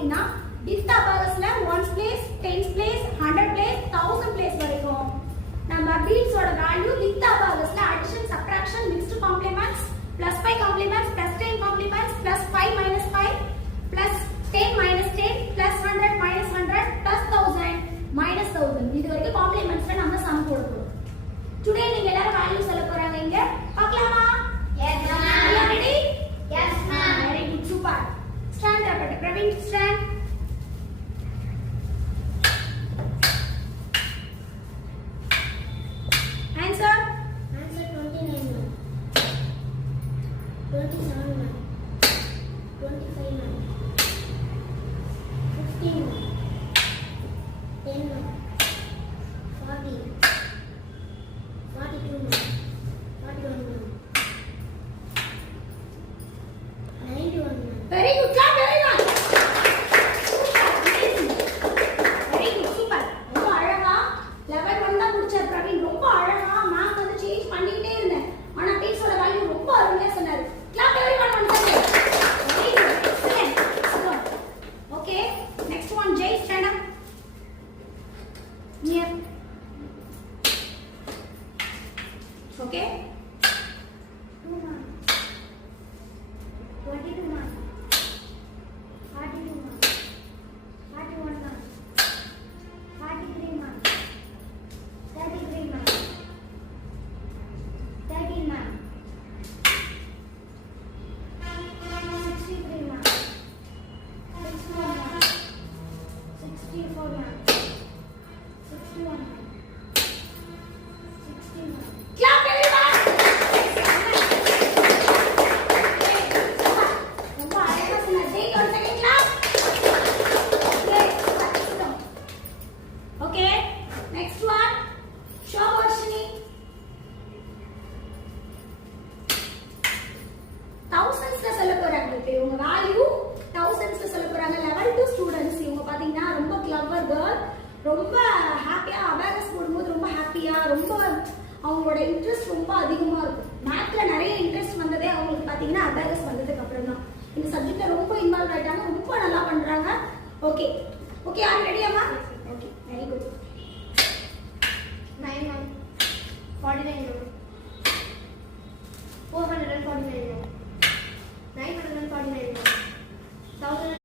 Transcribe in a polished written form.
அப்படினா with abacusல 1s place 10s place 100 place 1000 place வரைக்கும் நம்ம beats ஓட வேல்யூ with abacusல addition subtraction mixed complements plus 5 complements plus 10 complements plus 5 minus 5 plus 10 minus 10 plus 100 minus 100 plus 1000 minus 1000 இது வரைக்கும் complementsல நம்ம sum போட போறோம். Today நீங்க எல்லாரும் வேல்யூ சொல்ல போறாங்க இங்க பார்க்கலாமா? Yes ma'am. Are you ready? Yes ma'am. Very good, super. Stand up, Praveen, stand. Answer 29 ma'am. 27 ma'am. 25 ma'am. 15 ma'am. 10 ma'am. 40. 42 ma'am. 41 ma'am. 91 ma'am. very good, clap everyone. Very good, super. ரொம்ப அழகா லெவல் 1 தான் முடிச்சார் பிரவீன். ரொம்ப அழகா மேம் வந்து சேஞ்ச் பண்ணிட்டே இருந்தேன். ஆனா பீஸோட வேல்யூ ரொம்ப அருமையா சொன்னாரு. clap everyone once again. Very good, excellent. Super. Okay, next one, Jay, stand up. Here. Okay. 2 ma'am. 22 ma'am. 42 ma'am. 41 ma'am. 43 ma'am. 33 ma'am. 13 ma'am. 63 ma'am. 64 ma'am. 64 ma'am. 61 ma'am. 60 ma'am. Clap everyone. ரொம்ப அழகா சொன்னார். Jay, ஒரு second clap. Okay, next one. Show Varshini. Thousands ல சொல்ல போறாங்க. இப்போ இவங்க வேல்யூ thousands ல சொல்ல போறாங்க. level 2 ஸ்டூடண்ட்ஸ் இவங்க பாத்தீங்கன்னா ரொம்ப கிளவர் கேர்ள். ரொம்ப ஹாப்பியா அபேகஸ் போடும்போது ரொம்ப ஹாப்பியா ரொம்ப அவங்களோட இன்ட்ரெஸ்ட் ரொம்ப அதிகமா இருக்கும். மேத்ல நிறைய இன்ட்ரெஸ்ட் வந்ததே அவங்களுக்கு பாத்தீங்கன்னா அபேகஸ் வந்ததுக்கு அப்புறம் தான். இந்த சப்ஜெக்ட்ல ரொம்ப இன்வால்வ் ஆயிட்டாங்க. ரொம்ப நல்லா பண்றாங்க. ஓகே ஓகே, ஆர் ரெடி அம்மா?